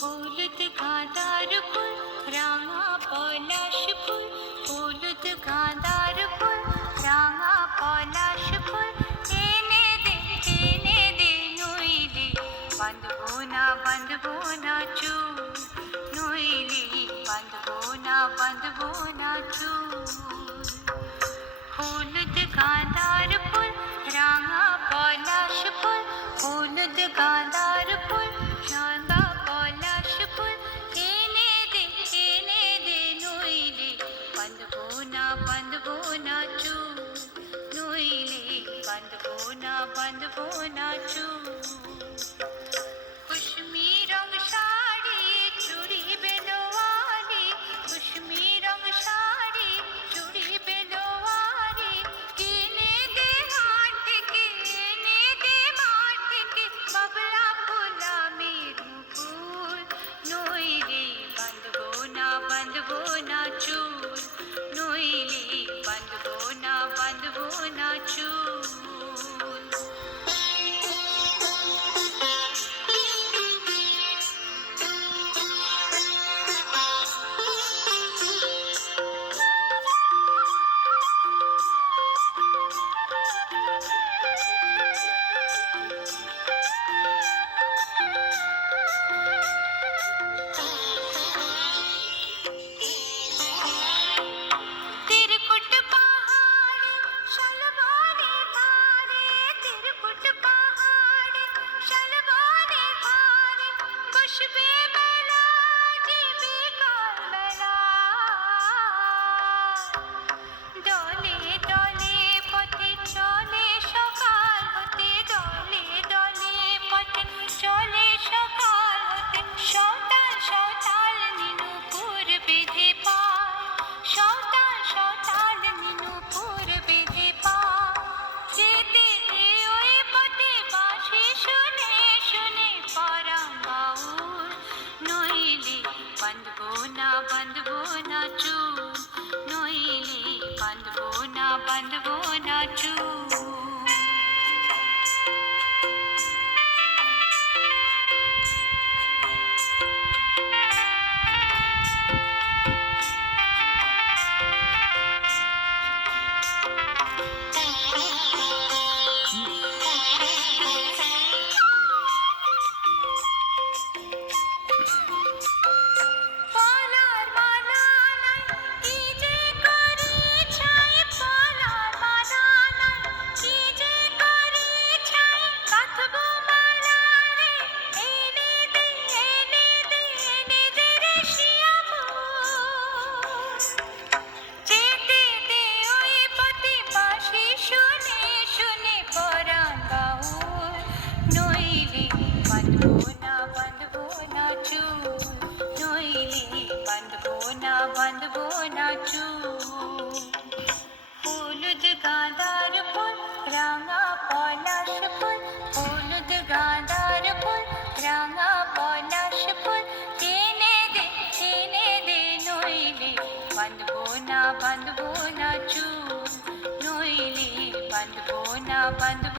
হলুদ গাঁদার ফুল, রাঙা পলাশ ফুল, হলুদ গাঁদার ফুল, রাঙা পলাশ ফুল, এনে দে নইলে বাঁধবো না চুল, নইলে বাঁধবো না চুল। হলুদ গাঁদার ফুল, রাঙা পলাশ ফুল, হলুদ গাঁদার ফুল, রাঙা পলাশ ফুল, এনে দে নইলে বাঁধবো না চুল, নইলে বাঁধবো না চুল। কুশমি রং শাড়ি চুড়ি বেলোয়ারি, কুশমি রং শাড়ি চুড়ি বেলোয়ারি, এনে দে হাট থেকে বাবলা ভোলা মেরু ফুল, নইলে বাঁধবো না চুল, নইলে বাঁধবো না চুল। तिरकुट पहाड़ शलवारे धारे, तिरकुट पहाड़ शलवारे धारे, खुशबे बेला जीबी काल बेला, दले दले पथे चले सकाल होते, दले दले पथे चले सकाल होते, সওতাল নীনুপুর বেঁধে পায়, সওতাল নীনুপুর বেঁধে পায়, যেতে দে ওই পথে বাঁশি শুনে শুনে পরাণ বাউল, নইলে বাঁধবো না চুল, নইলে বাঁধবো না চুল। পলার মালা নাই কি যে করি ছাই, পলার মালা নাই কি যে করি ছাই, কাঁথবো মালা রে এনে দে রে শিয়ামুল, যেতে দে ওই পথে বাঁশি শুনে শুনে পরাণ বাউল, নইলে বাঁধবো না চুল, নইলে বাঁধবো না চুল। হলুদ গাঁদার ফুল, রাঙা পলাশ ফুল, হলুদ গাঁদার ফুল, রাঙা পলাশ ফুল, এনে দে নইলে বাঁধবো